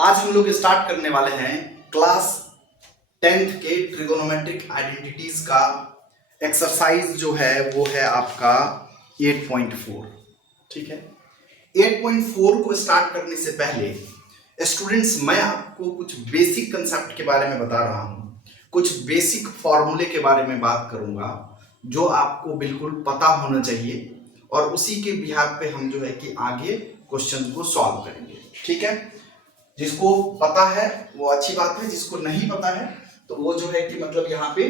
आज हम लोग स्टार्ट करने वाले हैं क्लास 10th के ट्रिगोनोमेट्रिक आइडेंटिटीज का एक्सरसाइज जो है वो है आपका 8.4। ठीक है, 8.4 को स्टार्ट करने से पहले स्टूडेंट्स मैं आपको कुछ बेसिक कंसेप्ट के बारे में बता रहा हूँ, कुछ बेसिक फॉर्मूले के बारे में बात करूंगा जो आपको बिल्कुल पता होना चाहिए और उसी के बिहाफ पे हम जो है कि आगे क्वेश्चन को सॉल्व करेंगे। ठीक है, जिसको पता है वो अच्छी बात है, जिसको नहीं पता है तो वो जो है कि मतलब यहाँ पे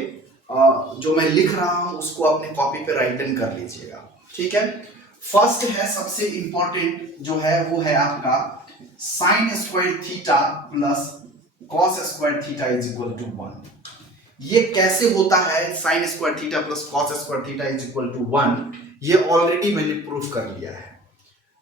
जो मैं लिख रहा हूं उसको अपने कॉपी पे राइट डाउन कर लीजिएगा। ठीक है, फर्स्ट है सबसे इंपॉर्टेंट जो है वो है आपका sine square theta plus cos square theta is equal to 1। ये कैसे होता है sine square theta plus cos square theta is equal to 1, ये ऑलरेडी मैंने प्रूफ कर लिया है।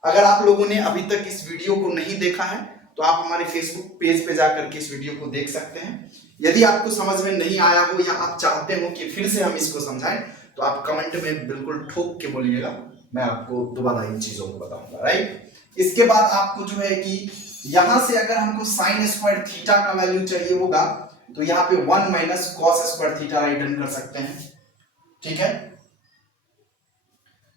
अगर आप लोगों ने अभी तक इस वीडियो को नहीं देखा है तो आप हमारे फेसबुक पेज पे जाकर के इस वीडियो को देख सकते हैं। यदि आपको समझ में नहीं आया हो या आप चाहते हो कि फिर से हम इसको समझाएं तो आप कमेंट में बिल्कुल ठोक के बोलिएगा, मैं आपको दोबारा इन चीजों को बताऊंगा। राइट, इसके बाद आपको जो है कि यहां से अगर हमको साइन स्क्वायर थीटा का वैल्यू चाहिए होगा तो यहाँ पे 1 minus cos square theta right hand कर सकते हैं। ठीक है,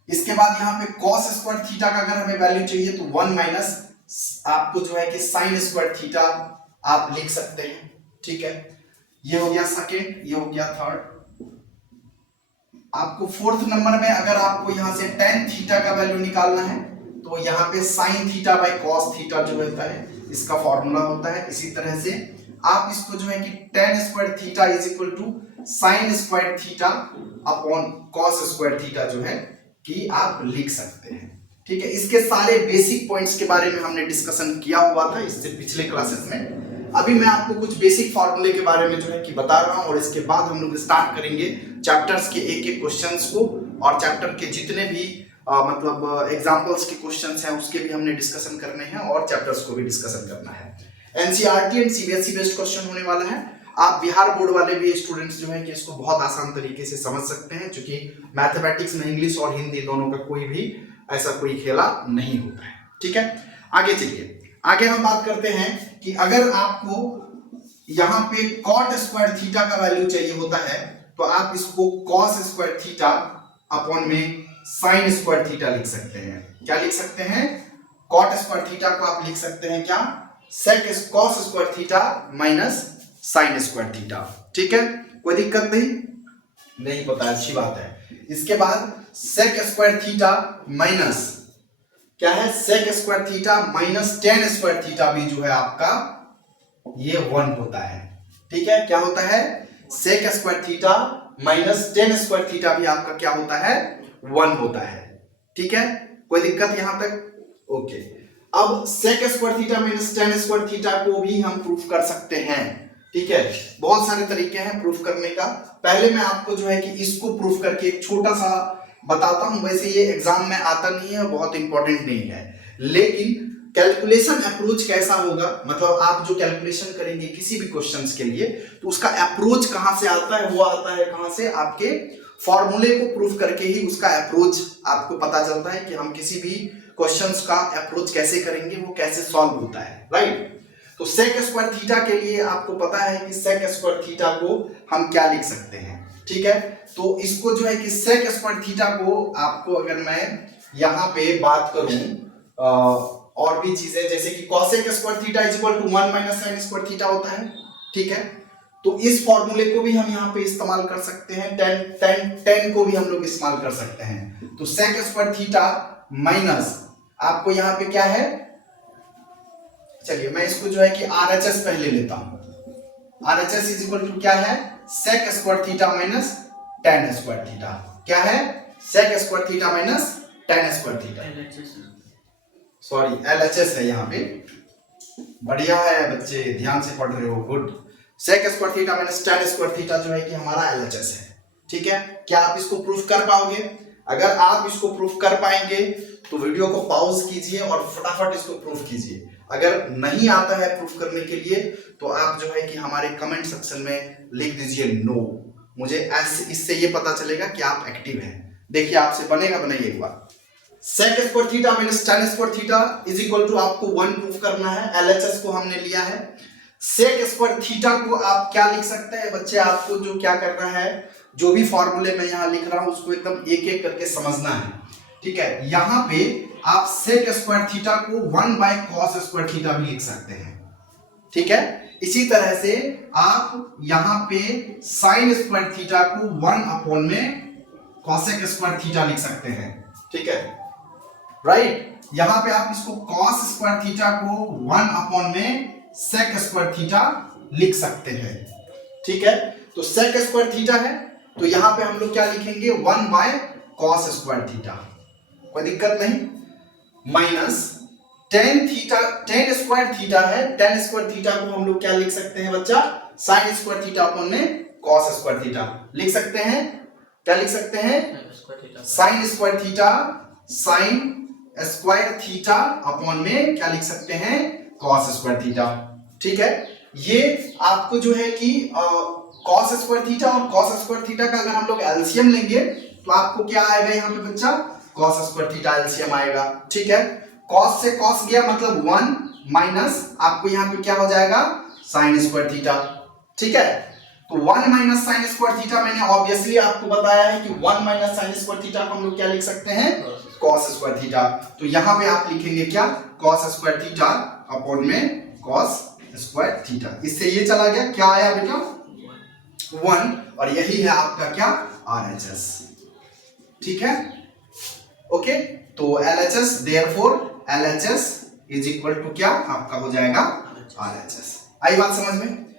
इसके बाद यहाँ पे cos स्क्वायर थीटा का अगर हमें वैल्यू चाहिए तो 1 माइनस आपको जो है कि साइन स्क्वायर थीटा आप लिख सकते हैं। ठीक है, ये हो गया सेकेंड, ये हो गया थर्ड। आपको फोर्थ नंबर में अगर आपको यहां से tan थीटा का वैल्यू निकालना है तो यहाँ पे sine theta by cos theta जो होता है इसका फॉर्मूला होता है। इसी तरह से आप इसको जो है कि tan square theta is equal to sine square theta upon cos square theta जो है कि आप लिख सकते हैं। ठीक है, इसके सारे बेसिक पॉइंट्स के बारे में हमने डिस्कशन किया हुआ था इससे पिछले क्लासेस में। अभी मैं आपको कुछ बेसिक फॉर्मूले के बारे में जो है कि बता रहा हूं और इसके बाद हम लोग स्टार्ट करेंगे चैप्टर्स के एक एक क्वेश्चंस को, और चैप्टर के जितने भी मतलब एग्जांपल्स के क्वेश्चंस हैं उसके भी हमने डिस्कशन करने हैं और चैप्टर्स को भी डिस्कशन करना है। NCERT and CBSE based question होने वाला है। आप बिहार बोर्ड वाले भी स्टूडेंट्स जो है कि इसको बहुत आसान तरीके से समझ सकते हैं, क्योंकि मैथमेटिक्स में इंग्लिश और हिंदी दोनों का कोई भी ऐसा कोई खेला नहीं होता है। ठीक है, आगे चलिए, आगे हम बात करते हैं कि अगर आपको यहां पे कॉट स्क्वायर थीटा का वैल्यू चाहिए होता है तो आप इसको कॉस स्क्वायर थीटा अपॉन में साइन स्क्वायर थीटा लिख सकते हैं। क्या लिख सकते हैं? कॉट स्क्वायर थीटा को आप लिख सकते हैं क्या? Sec cos square theta minus sine square theta. ठीक है, कोई दिक्कत नहीं पता, अच्छी बात है। इसके बाद सेक स्क्वायर थीटा माइनस क्या है? Sec square theta minus tan square theta भी जो है आपका ये 1 होता है। ठीक है, क्या होता है? Sec square theta minus tan square theta भी आपका क्या होता है? 1 होता है। ठीक है, कोई दिक्कत यहां तक? ओके, अब sec square theta minus tan square theta को भी हम प्रूफ कर सकते हैं। ठीक है, बहुत सारे तरीके हैं प्रूफ करने का। पहले मैं आपको जो है कि इसको प्रूफ करके एक छोटा सा बताता हूं। वैसे ये एग्जाम में आता नहीं है, बहुत इंपॉर्टेंट नहीं है, लेकिन कैलकुलेशन अप्रोच कैसा होगा, मतलब आप जो कैलकुलेशन करेंगे किसी भी क्वेश्चंस के लिए तो उसका अप्रोच कहां से आता है? वो आता है कहां से? आपके फॉर्मूले को प्रूफ करके ही उसका अप्रोच आपको पता चलता है कि हम किसी भी क्वेश्चंस का अप्रोच कैसे करेंगे, वो कैसे सॉल्व होता है। राइट, तो सेक स्क्वायर थीटा के लिए आपको पता है कि सेक स्क्वायर थीटा को हम क्या लिख सकते हैं। ठीक है, तो इसको जो है कि सेक स्क्वायर थीटा को आपको अगर मैं यहां पे बात करूं और भी चीजें जैसे कि cosec square theta is equal to 1 minus sine square theta होता है। ठीक है, तो इस फॉर्मूले को भी हम यहां पे इस्तेमाल कर सकते हैं, टेन को भी हम लोग इस्तेमाल कर सकते हैं। तो सेक स्क्वायर थीटा माइनस आपको यहां पे क्या है? चलिए मैं इसको जो है कि RHS पहले लेता हूं। RHS इज इक्वल टू क्या है? Sec square theta minus tan square theta. क्या है? Sec square theta minus tan square theta. Sorry, LHS है यहाँ पे। बढ़िया है बच्चे, ध्यान से पढ़ रहे हो, good. Sec square theta minus tan square theta जो है कि हमारा LHS है। ठीक है, क्या आप इसको प्रूफ कर पाओगे? अगर आप इसको प्रूफ कर पाएंगे तो वीडियो को पॉज कीजिए और फटाफट इसको प्रूफ कीजिए। अगर नहीं आता है प्रूफ करने के लिए तो आप जो है कि हमारे कमेंट सेक्शन में लिख दीजिए नो। मुझे ऐसे इससे ये पता चलेगा कि आप एक्टिव हैं। देखिए आपसे बनेगा, बनाइए एक बार। sec square theta minus tan square theta is equal to आपको 1 प्रूफ करना है। LHS को हमने लिया है। sec स्क्वायर थीटा को आप क्या लिख सकते हैं बच्चे, आपको जो क्या करना है, जो भी फॉर्मूले मैं यहां लिख रहा हूं उसको एकदम एक एक करके समझना है, ठीक है। यहां पे आप sec स्क्वायर थीटा को 1 बाय cos स्क्वायर थीटा भी लिख सकते हैं, ठीक है। इसी तरह से आप यहां पे sin स्क्वायर थीटा को 1 अपॉन में cosec स्क्वायर थीटा लिख सकते हैं, ठीक है, राइट। यहां पे आप इसको cos स्क्वायर थीटा को 1 अपॉन में sec स्क्वायर थीटा लिख सकते हैं, ठीक है। तो sec स्क्वायर थीटा है तो यहां पे हम लोग क्या लिखेंगे, 1 बाय cos स्क्वायर थीटा, कोई दिक्कत नहीं, minus tan theta, tan square theta है, tan स्क्वायर थीटा को हम लोग क्या लिख सकते हैं बच्चा, sin स्क्वायर थीटा अपॉन में cos स्क्वायर थीटा लिख सकते हैं। क्या लिख सकते हैं, sin square theta, sin square theta upon में क्या लिख सकते हैं, cos स्क्वायर थीटा, ठीक है। ये आपको जो है कि cos स्क्वायर थीटा और cos स्क्वायर थीटा का अगर हम लोग एलसीएम लेंगे तो आपको क्या आएगा यहाँ पे बच्चा, cos स्क्वायर थीटा एलसीएम आएगा, ठीक है। cos से cos गया मतलब 1 माइनस आपको यहाँ पे क्या हो जाएगा, sin स्क्वायर थीटा, ठीक है। तो 1 माइनस sin स्क्वायर थीटा मैंने ऑब्वियसली आपको बताया है कि 1 माइनस sin स्क्वायर थीटा को हम लोग क्या लिख सकते हैं, cos स्क्वायर थीटा। तो यहां पे आप लिखेंगे क्या, cos स्क्वायर थीटा अपॉन में cos स्क्वायर थीटा। इससे ये चला गया, क्या आया बेटा 1, और यही है आपका क्या, RHS, ठीक है, ओके। तो LHS, therefore LHS is equal to क्या आपका हो जाएगा RHS। आई बात समझ में।